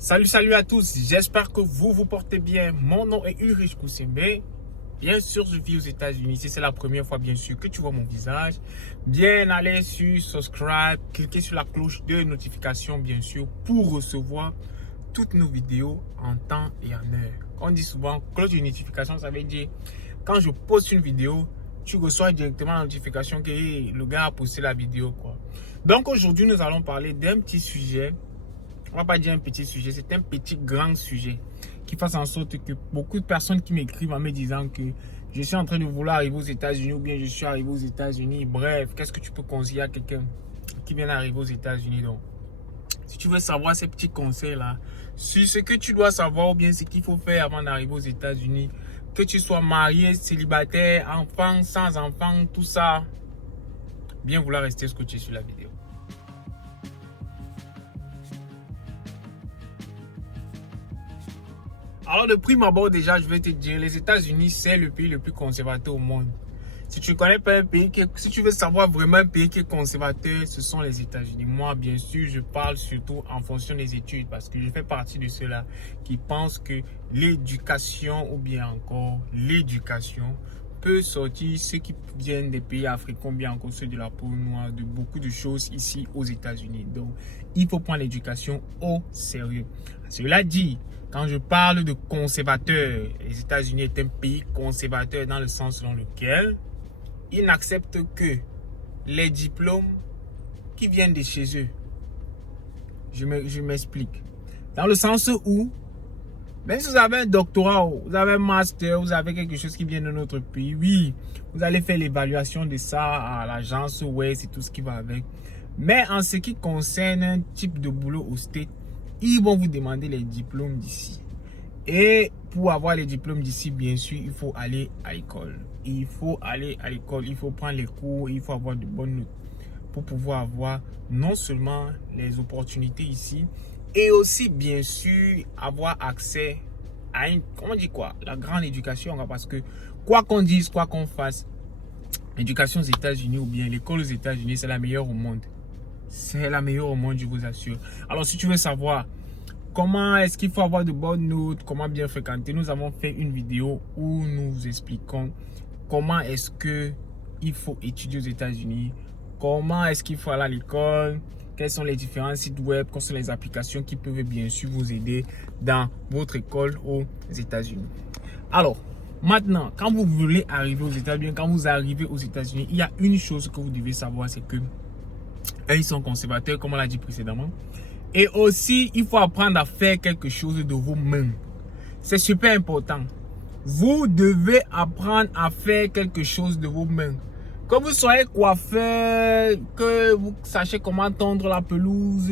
Salut à tous, j'espère que vous vous portez bien. Mon nom est Ulrich Koussembe. Bien sûr, je vis aux États-Unis. Si c'est la première fois, bien sûr, que tu vois mon visage, bien aller sur subscribe, cliquez sur la cloche de notification, bien sûr, pour recevoir toutes nos vidéos en temps et en heure. On dit souvent, cloche de notification, ça veut dire, quand je poste une vidéo, tu reçois directement la notification que hey, le gars a posté la vidéo, quoi. Donc aujourd'hui, nous allons parler d'un petit sujet. On va pas dire un petit sujet, c'est un petit grand sujet qui fasse en sorte que beaucoup de personnes qui m'écrivent en me disant que je suis en train de vouloir arriver aux États-Unis ou bien je suis arrivé aux États-Unis. Bref, qu'est-ce que tu peux conseiller à quelqu'un qui vient d'arriver aux États-Unis? Donc, si tu veux savoir ces petits conseils-là, sur ce que tu dois savoir ou bien ce qu'il faut faire avant d'arriver aux États-Unis, que tu sois marié, célibataire, enfant, sans enfant, tout ça, bien vouloir rester scotché sur la vidéo. Alors, de prime abord, déjà, je vais te dire, les États-Unis, c'est le pays le plus conservateur au monde. Si tu ne connais pas un pays, si tu veux savoir vraiment un pays qui est conservateur, ce sont les États-Unis. Moi, bien sûr, je parle surtout en fonction des études parce que je fais partie de ceux-là qui pensent que l'éducation ou bien encore l'éducation peut sortir ceux qui viennent des pays africains, bien encore ceux de la peau noire, de beaucoup de choses ici aux États-Unis. Donc, il faut prendre l'éducation au sérieux. Cela dit, quand je parle de conservateur, les États-Unis est un pays conservateur dans le sens selon lequel ils n'acceptent que les diplômes qui viennent de chez eux. Je m'explique. Dans le sens où, même si vous avez un doctorat, vous avez un master, vous avez quelque chose qui vient de notre pays, oui, vous allez faire l'évaluation de ça à l'agence West et tout ce qui va avec. Mais en ce qui concerne un type de boulot au State, ils vont vous demander les diplômes d'ici. Et pour avoir les diplômes d'ici, bien sûr, il faut aller à l'école. Il faut aller à l'école, il faut prendre les cours, il faut avoir de bonnes notes pour pouvoir avoir non seulement les opportunités ici, et aussi, bien sûr, avoir accès à une, comment on dit quoi, la grande éducation. Parce que quoi qu'on dise, quoi qu'on fasse, l'éducation aux États-Unis ou bien l'école aux États-Unis, c'est la meilleure au monde. C'est la meilleure au monde, je vous assure. Alors, si tu veux savoir comment est-ce qu'il faut avoir de bonnes notes, comment bien fréquenter, nous avons fait une vidéo où nous vous expliquons comment est-ce que il faut étudier aux États-Unis, comment est-ce qu'il faut aller à l'école, quels sont les différents sites web, quelles sont les applications qui peuvent bien sûr vous aider dans votre école aux États-Unis. Alors, maintenant, quand vous voulez arriver aux États-Unis, quand vous arrivez aux États-Unis, il y a une chose que vous devez savoir, c'est que ils sont conservateurs, comme on l'a dit précédemment. Et aussi, il faut apprendre à faire quelque chose de vos mains. C'est super important. Vous devez apprendre à faire quelque chose de vos mains. Que vous soyez coiffeur, que vous sachiez comment tondre la pelouse,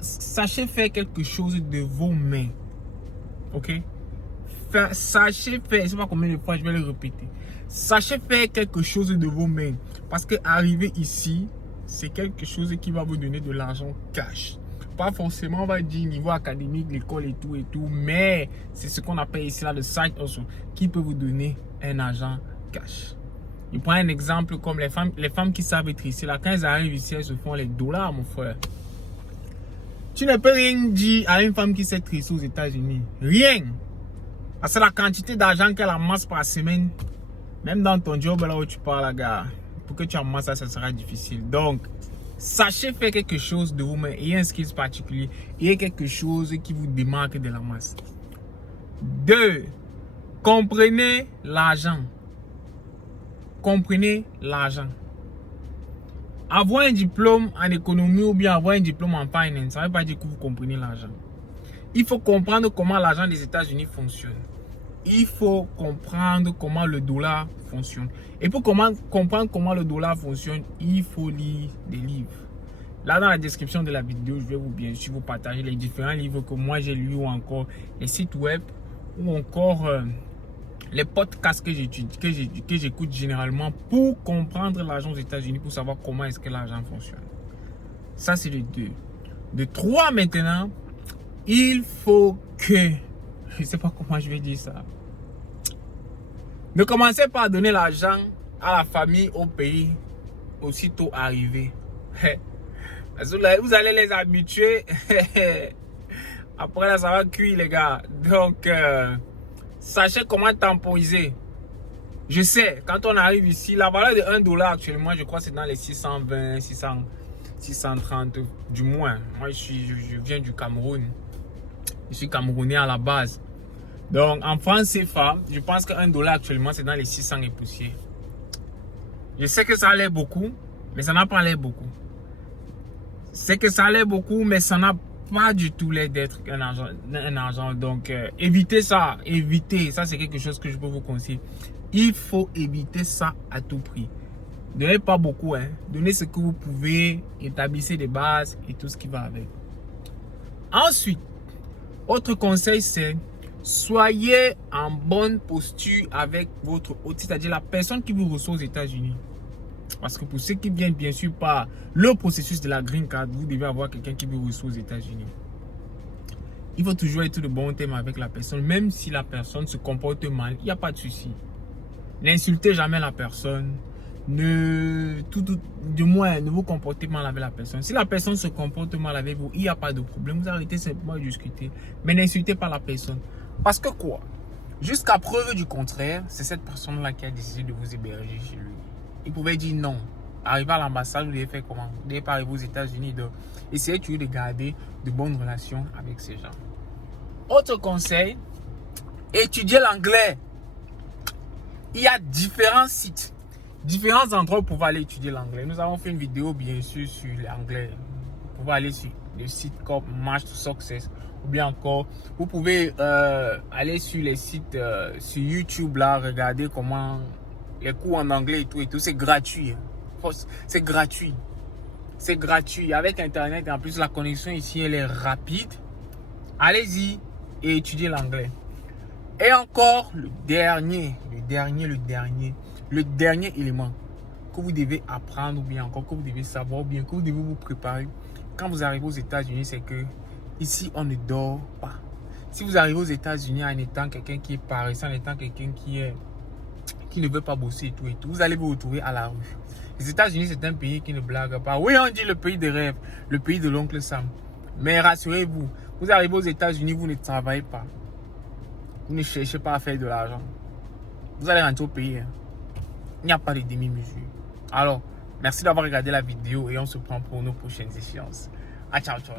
sachez faire quelque chose de vos mains. Ok? Sachez faire, je ne sais pas combien de fois je vais le répéter. Sachez faire quelque chose de vos mains. Parce que arriver ici, c'est quelque chose qui va vous donner de l'argent cash. Pas forcément, on va dire, niveau académique, l'école et tout, mais c'est ce qu'on appelle ici là, le side hustle, qui peut vous donner un argent cash. Je prends un exemple comme les femmes qui savent être ici, là, quand elles arrivent ici, elles se font les dollars, mon frère. Tu ne peux rien dire à une femme qui sait trisser aux États-Unis. Rien. Parce que la quantité d'argent qu'elle amasse par semaine, même dans ton job là où tu parles, la gars, pour que tu amasses ça, ça sera difficile. Donc, sachez faire quelque chose de vous-même. Ayez un skill particulier. Ayez quelque chose qui vous démarque de la masse. 2. Comprenez l'argent. Comprenez l'argent. Avoir un diplôme en économie ou bien avoir un diplôme en finance, ça ne veut pas dire que vous comprenez l'argent. Il faut comprendre comment l'argent des États-Unis fonctionne. Il faut comprendre comment le dollar fonctionne. Et pour comprendre comment le dollar fonctionne, il faut lire des livres. Là, dans la description de la vidéo, je vais bien sûr vous partager les différents livres que moi j'ai lus ou encore les sites web ou encore les podcasts que j'écoute généralement pour comprendre l'argent aux États-Unis, pour savoir comment est-ce que l'argent fonctionne. Ça, c'est le 2. De 3 maintenant, il faut que, je ne sais pas comment je vais dire ça. Ne commencez pas à donner l'argent à la famille, au pays, aussitôt arrivé. Vous allez les habituer Après là, ça va cuire, les gars. Donc, sachez comment temporiser. Je sais, quand on arrive ici, la valeur de 1 dollar actuellement, je crois que c'est dans les 620, 600, 630, du moins. Moi, je viens du Cameroun. Je suis Camerounais à la base. Donc, en France CFA, je pense que 1 dollar actuellement, c'est dans les 600 et poussières. Je sais que ça a l'air beaucoup, mais ça n'a pas l'air beaucoup. C'est que ça a l'air beaucoup, mais ça n'a pas du tout l'air d'être un argent. Donc, évitez ça. Évitez. Ça, c'est quelque chose que je peux vous conseiller. Il faut éviter ça à tout prix. Donnez pas beaucoup. Donnez ce que vous pouvez. Établissez des bases et tout ce qui va avec. Ensuite, autre conseil, c'est soyez en bonne posture avec votre hôte, c'est-à-dire la personne qui vous reçoit aux États-Unis. Parce que pour ceux qui viennent bien sûr par le processus de la green card, vous devez avoir quelqu'un qui vous reçoit aux États-Unis. Il faut toujours être de bon thème avec la personne, même si la personne se comporte mal, il n'y a pas de souci. N'insultez jamais la personne. Du moins, ne vous comportez mal avec la personne. Si la personne se comporte mal avec vous, il n'y a pas de problème. Vous arrêtez simplement de discuter. Mais n'insultez pas la personne. Parce que quoi? Jusqu'à preuve du contraire, c'est cette personne-là qui a décidé de vous héberger chez lui. Il pouvait dire non. Arrivé à l'ambassade, vous devez faire comment? Vous devez pas arriver aux États-Unis. Donc, essayez toujours de garder de bonnes relations avec ces gens. Autre conseil, étudiez l'anglais. Il y a différents sites, différents endroits pour aller étudier l'anglais. Nous avons fait une vidéo bien sûr sur l'anglais. Vous pouvez aller sur le site comme Match to Success. Ou bien encore, vous pouvez aller sur les sites sur YouTube là, regarder comment les cours en anglais et tout. C'est gratuit. C'est gratuit. C'est gratuit. Avec Internet, et en plus la connexion ici, elle est rapide. Allez-y et étudiez l'anglais. Et encore, le dernier élément que vous devez apprendre ou bien encore que vous devez savoir ou bien que vous devez vous préparer quand vous arrivez aux États-Unis, c'est que ici, on ne dort pas. Si vous arrivez aux États-Unis en étant quelqu'un qui est paresseux, en étant quelqu'un qui ne veut pas bosser et tout, vous allez vous retrouver à la rue. Les États-Unis, c'est un pays qui ne blague pas. Oui, on dit le pays des rêves, le pays de l'oncle Sam. Mais rassurez-vous, vous arrivez aux États-Unis, vous ne travaillez pas. Vous ne cherchez pas à faire de l'argent. Vous allez rentrer au pays. Il n'y a pas de demi-mesure. Alors, merci d'avoir regardé la vidéo et on se prend pour nos prochaines échéances. Ciao, ciao.